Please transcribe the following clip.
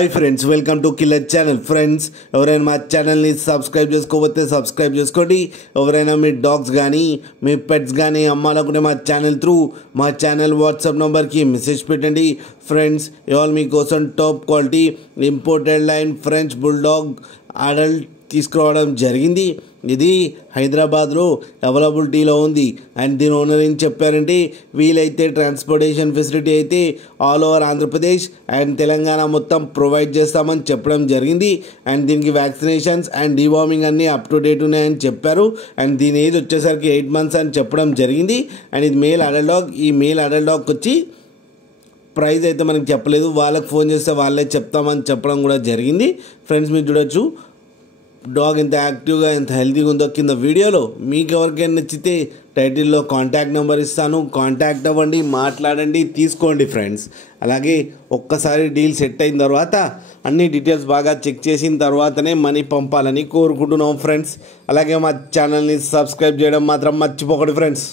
Hi friends, welcome to killer channel. Friends, ఎవరైనా మా ఛానల్ని సబ్స్క్రైబ్ చేసుకోకపోతే సబ్స్క్రైబ్ చేసుకోండి. ఎవరైనా మీ డాగ్స్ కానీ మీ పెట్స్ కానీ అమ్మాలనుకుంటే మా ఛానల్ త్రూ మా ఛానల్ వాట్సాప్ నెంబర్కి మెసేజ్ పెట్టండి. ఫ్రెండ్స్, ఇవాళ మీకోసం top quality imported line French bulldog adult తీసుకురావడం జరిగింది. ఇది హైదరాబాద్లో అవైలబిలిటీలో ఉంది. అండ్ దీని ఓనర్ ఏం చెప్పారంటే, వీలైతే ట్రాన్స్పోర్టేషన్ ఫెసిలిటీ అయితే all over Andhra Pradesh and Telangana మొత్తం ప్రొవైడ్ చేస్తామని చెప్పడం జరిగింది. అండ్ దీనికి వ్యాక్సినేషన్స్ అండ్ డివార్మింగ్ అన్నీ అప్ టు డేట్ ఉన్నాయని చెప్పారు. అండ్ దీని ఏజ్ వచ్చేసరికి 8 months అని చెప్పడం జరిగింది. అండ్ ఇది మేల్ అడల్ట్ డాగ్. ఈ మేల్ అడల్ట్ డాగ్కి వచ్చి ప్రైస్ అయితే మనకి చెప్పలేదు, వాళ్ళకి ఫోన్ చేస్తే వాళ్ళే చెప్తామని చెప్పడం కూడా జరిగింది. ఫ్రెండ్స్, మీరు చూడొచ్చు డాగ్ ఎంత యాక్టివ్గా ఎంత హెల్తీగా ఉందో కింద వీడియోలో. మీకు ఎవరికైనా నచ్చితే టైటిల్లో కాంటాక్ట్ నెంబర్ ఇస్తాను, కాంటాక్ట్ అవ్వండి, మాట్లాడండి, తీసుకోండి ఫ్రెండ్స్. అలాగే ఒక్కసారి డీల్ సెట్ అయిన తర్వాత అన్ని డీటెయిల్స్ బాగా చెక్ చేసిన తర్వాతనే మనీ పంపాలని కోరుకుంటున్నాం ఫ్రెండ్స్. అలాగే మా ఛానల్ని సబ్స్క్రైబ్ చేయడం మాత్రం మర్చిపోకండి ఫ్రెండ్స్.